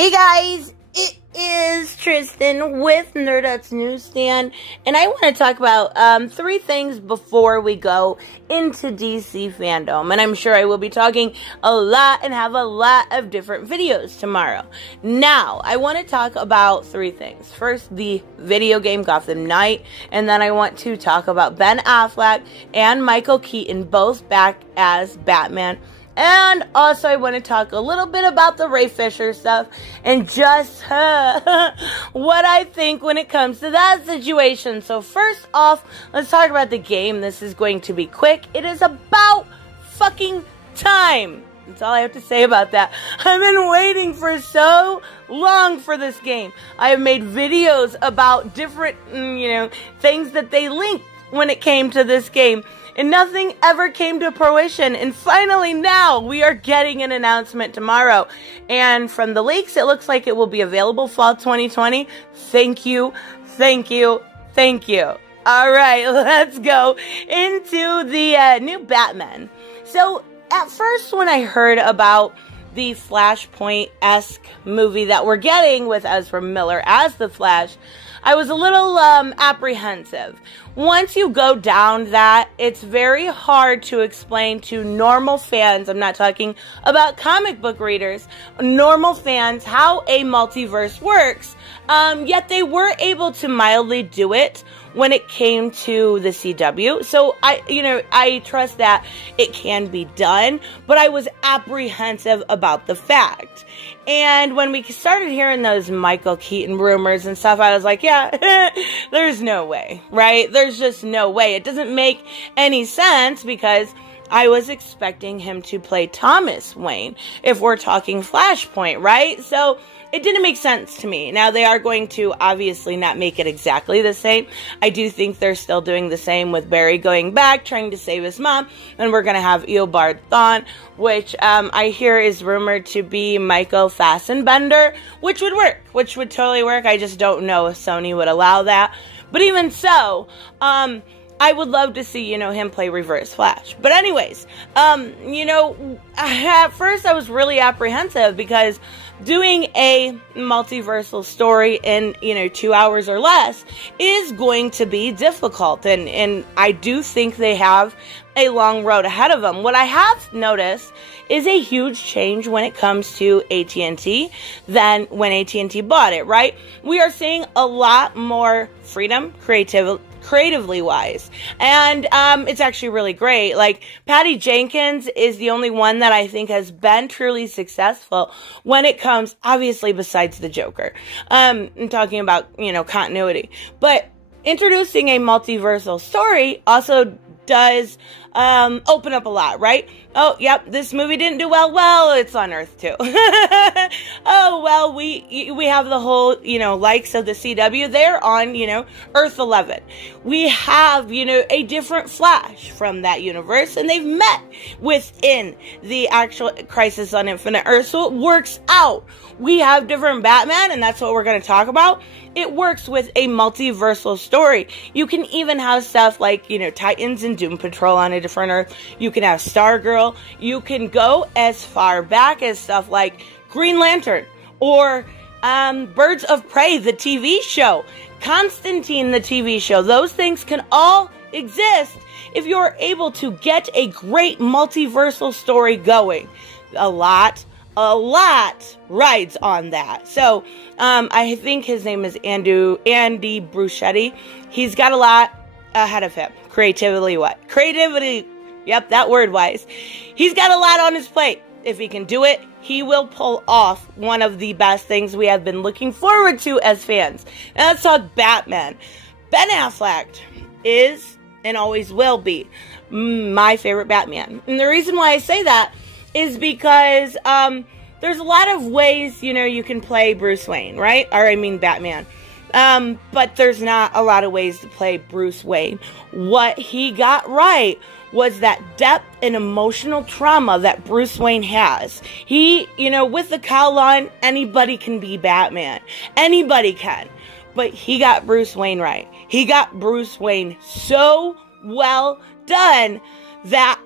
Hey guys, it is Tristan with Nerdette's NewsStand, and I want to talk about three things before we go into DC fandom, and I'm sure I will be talking a lot and have a lot of different videos tomorrow. Now, I want to talk about three things. First, the video game Gotham Knight, and then I want to talk about Ben Affleck and Micheal Keaton, both back as Batman. And also, I want to talk a little bit about the Ray Fisher stuff and just what I think when it comes to that situation. So first off, let's talk about the game. This is going to be quick. It is about fucking time. That's all I have to say about that. I've been waiting for so long for this game. I have made videos about different, things that they linked when it came to this game. And nothing ever came to fruition. And finally now, we are getting an announcement tomorrow. And from the leaks, it looks like it will be available fall 2020. Thank you, thank you, thank you. Alright, let's go into the new Batman. So, at first when I heard about the Flashpoint-esque movie that we're getting with Ezra Miller as the Flash, I was a little apprehensive. Once you go down that, it's very hard to explain to normal fans, I'm not talking about comic book readers, normal fans, how a multiverse works, yet they were able to mildly do it when it came to the CW. So I trust that it can be done, but I was apprehensive about the fact. And when we started hearing those Micheal Keaton rumors and stuff, I was like, yeah, there's no way, right? There's just no way. It doesn't make any sense because I was expecting him to play Thomas Wayne if we're talking Flashpoint, right? So it didn't make sense to me. Now, they are going to obviously not make it exactly the same. I do think they're still doing the same with Barry going back, trying to save his mom. And we're going to have Eobard Thawne, which I hear is rumored to be Michael Fassbender, which would work, which would totally work. I just don't know if Sony would allow that. But even so, I would love to see, him play Reverse Flash. But anyways, at first I was really apprehensive because doing a multiversal story in, 2 hours or less is going to be difficult. And I do think they have a long road ahead of them. What I have noticed is a huge change when it comes to AT&T than when AT&T bought it, right? We are seeing a lot more freedom, creatively wise, and it's actually really great. Like, Patty Jenkins is the only one that I think has been truly successful when it comes, obviously besides the Joker. I'm talking about, continuity, but introducing a multiversal story also does open up a lot, right? Oh, yep, this movie didn't do well. Well, it's on Earth too. Oh, well, we have the whole, likes of the CW. They're on, Earth 11. We have, a different Flash from that universe, and they've met within the actual Crisis on Infinite Earth, so it works out. We have different Batman, and that's what we're going to talk about. It works with a multiversal story. You can even have stuff like, Titans and Doom Patrol on a different Earth. You can have Stargirl. You can go as far back as stuff like Green Lantern or Birds of Prey, the TV show, Constantine, the TV show. Those things can all exist if you're able to get a great multiversal story going. A lot rides on that. So, I think his name is Andy Bruschetti. He's got a lot ahead of him. Creativity, yep, that word wise. He's got a lot on his plate. If he can do it, he will pull off one of the best things we have been looking forward to as fans. And let's talk Batman. Ben Affleck is, and always will be, my favorite Batman. And the reason why I say that is because there's a lot of ways, you can play Bruce Wayne, right? Or I mean Batman. But there's not a lot of ways to play Bruce Wayne. What he got right was that depth and emotional trauma that Bruce Wayne has. He, with the cowl on, anybody can be Batman. Anybody can. But he got Bruce Wayne right. He got Bruce Wayne so well done that,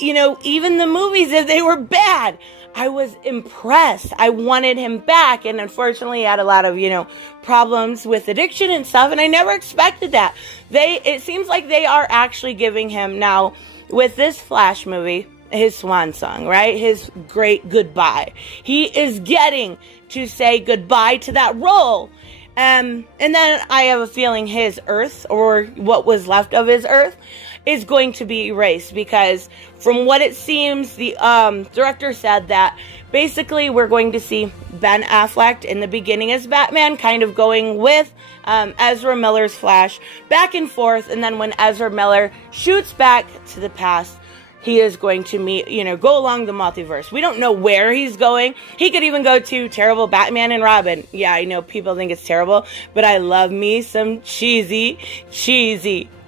even the movies, if they were bad, I was impressed. I wanted him back, and unfortunately he had a lot of, problems with addiction and stuff, and I never expected that. It seems like they are actually giving him now, with this Flash movie, his swan song, right? His great goodbye. He is getting to say goodbye to that role. And then I have a feeling his Earth, or what was left of his Earth, is going to be erased, because from what it seems, the director said that basically we're going to see Ben Affleck in the beginning as Batman, kind of going with Ezra Miller's Flash back and forth, and then when Ezra Miller shoots back to the past, he is going to go along the multiverse. We don't know where he's going. He could even go to terrible Batman and Robin. Yeah, I know people think it's terrible, but I love me some cheesy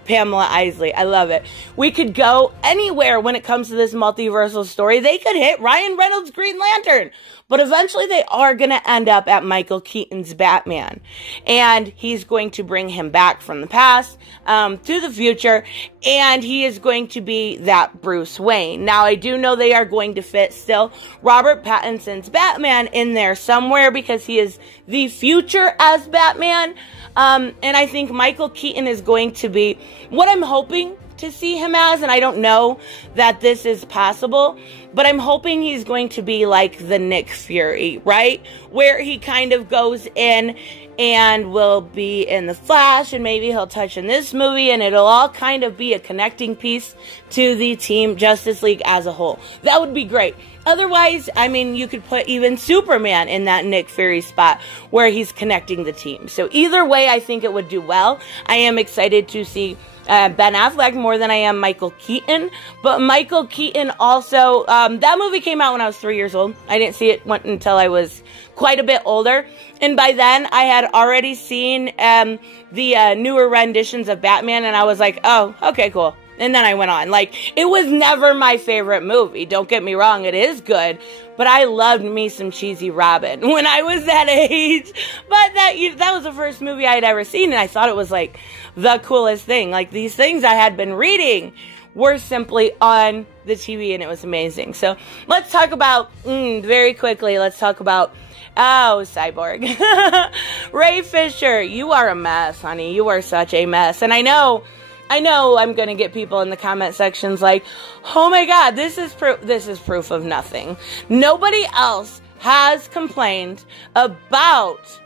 Pamela Isley. I love it. We could go anywhere when it comes to this multiversal story. They could hit Ryan Reynolds' Green Lantern, but eventually they are going to end up at Michael Keaton's Batman, and he's going to bring him back from the past to the future, and he is going to be that Bruce Wayne. Now, I do know they are going to fit still Robert Pattinson's Batman in there somewhere, because he is the future as Batman, and I think Michael Keaton is going to be what I'm hoping to see him as, and I don't know that this is possible, but I'm hoping he's going to be like the Nick Fury, right? Where he kind of goes in and will be in the Flash, and maybe he'll touch in this movie, and it'll all kind of be a connecting piece to the Team Justice League as a whole. That would be great. Otherwise, I mean, you could put even Superman in that Nick Fury spot where he's connecting the team. So either way, I think it would do well. I am excited to see Ben Affleck more than I am Michael Keaton. But Michael Keaton also, that movie came out when I was 3 years old. I didn't see it until I was quite a bit older. And by then, I had already seen the newer renditions of Batman, and I was like, oh, okay, cool. And then I went on. Like, it was never my favorite movie. Don't get me wrong, it is good. But I loved me some cheesy Robin when I was that age. But that was the first movie I had ever seen, and I thought it was, like, the coolest thing. Like, these things I had been reading were simply on the TV, and it was amazing. So, let's talk about, very quickly, Cyborg. Ray Fisher, you are a mess, honey. You are such a mess. And I know I'm going to get people in the comment sections like, oh my God, this is proof of nothing. Nobody else has complained about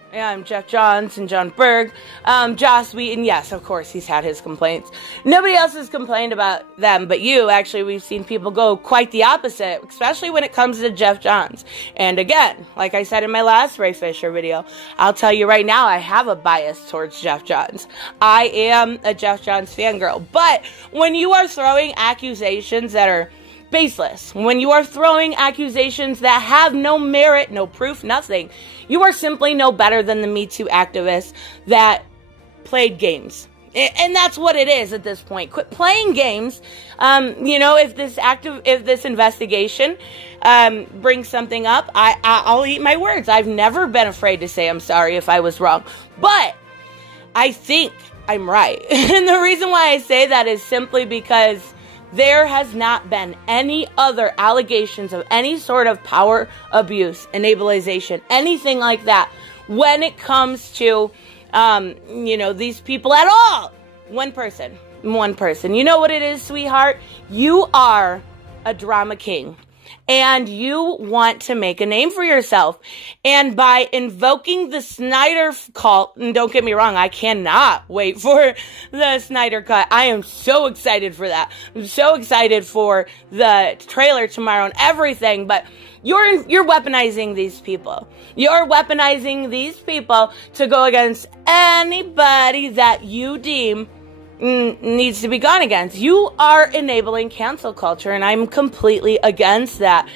Jeff Johns and John Berg, Joss Whedon. Yes, of course, he's had his complaints. Nobody else has complained about them but you. Actually, we've seen people go quite the opposite, especially when it comes to Jeff Johns. And again, like I said in my last Ray Fisher video, I'll tell you right now, I have a bias towards Jeff Johns. I am a Jeff Johns fangirl. But when you are throwing accusations that are baseless, when you are throwing accusations that have no merit, no proof, nothing, you are simply no better than the Me Too activists that played games. And that's what it is at this point. Quit playing games. If this investigation brings something up, I'll eat my words. I've never been afraid to say I'm sorry if I was wrong. But I think I'm right. And the reason why I say that is simply because there has not been any other allegations of any sort of power abuse, enableization, anything like that when it comes to, these people at all. One person. You know what it is, sweetheart? You are a drama king. And you want to make a name for yourself. And by invoking the Snyder cult, and don't get me wrong, I cannot wait for the Snyder Cut. I am so excited for that. I'm so excited for the trailer tomorrow and everything. But you're weaponizing these people. You're weaponizing these people to go against anybody that you deem needs to be gone against. You are enabling cancel culture, and I'm completely against that.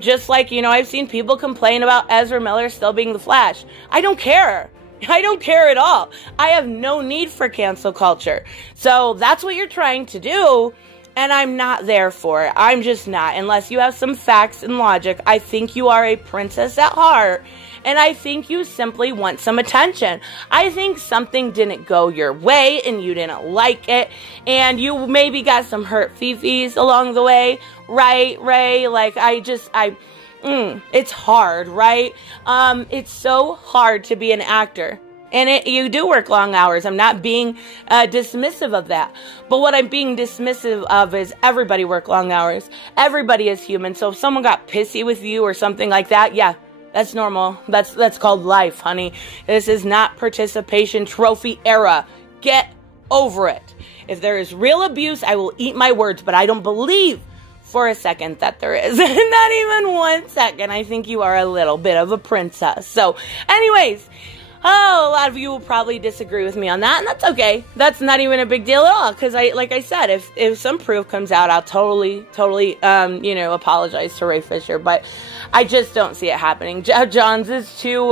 Just like, I've seen people complain about Ezra Miller still being the Flash. I don't care. I don't care at all. I have no need for cancel culture. So that's what you're trying to do, and I'm not there for it. I'm just not. Unless you have some facts and logic, I think you are a princess at heart, and I think you simply want some attention. I think something didn't go your way, and you didn't like it, and you maybe got some hurt feelings along the way, right, Ray? Like, it's hard, right? It's so hard to be an actor. And you do work long hours. I'm not being dismissive of that. But what I'm being dismissive of is everybody work long hours. Everybody is human. So if someone got pissy with you or something like that, yeah, that's normal. That's called life, honey. This is not participation trophy era. Get over it. If there is real abuse, I will eat my words. But I don't believe for a second that there is. Not even 1 second. I think you are a little bit of a princess. So anyways, a lot of you will probably disagree with me on that, and that's okay. That's not even a big deal at all, because like I said, if some proof comes out, I'll totally, apologize to Ray Fisher, but I just don't see it happening. Johns is too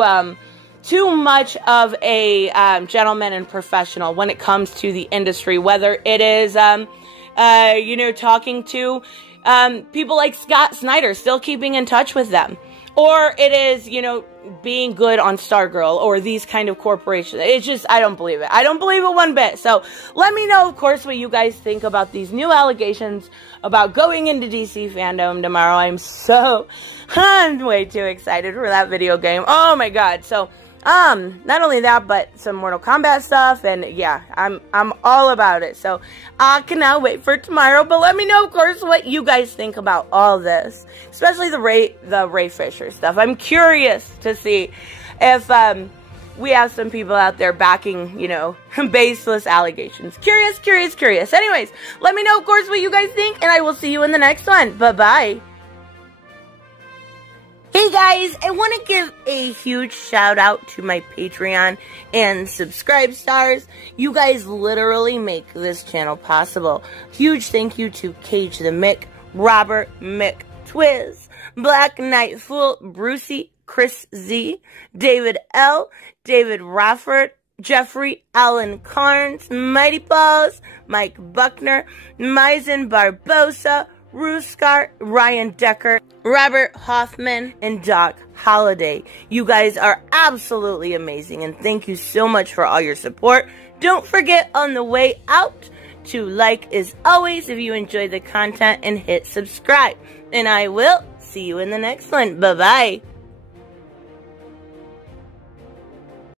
much of a gentleman and professional when it comes to the industry, whether it is, talking to people like Scott Snyder, still keeping in touch with them, or it is, being good on Stargirl or these kind of corporations. It's just, I don't believe it. I don't believe it one bit. So let me know, of course, what you guys think about these new allegations about going into DC fandom tomorrow. I'm way too excited for that video game. Oh my god. So not only that, but some Mortal Kombat stuff, and yeah, I'm all about it. So I cannot wait for tomorrow. But let me know, of course, what you guys think about all this, especially the Ray Fisher stuff. I'm curious to see if we have some people out there backing, baseless allegations. Curious. Anyways, let me know, of course, what you guys think, and I will see you in the next one. Bye-bye. Hey guys, I want to give a huge shout out to my Patreon and subscribe stars. You guys literally make this channel possible. Huge thank you to Cage the Mick, Robert Mick Twiz, Black Knight Fool, Brucey, Chris Z, David L, David Rafford, Jeffrey Allen Carnes, Mighty Balls, Mike Buckner, Maizen Barbosa, Ruskar, Ryan Decker, Robert Hoffman, and Doc Holliday. You guys are absolutely amazing, and thank you so much for all your support. Don't forget on the way out to like as always if you enjoy the content, and hit subscribe. And I will see you in the next one. Bye-bye.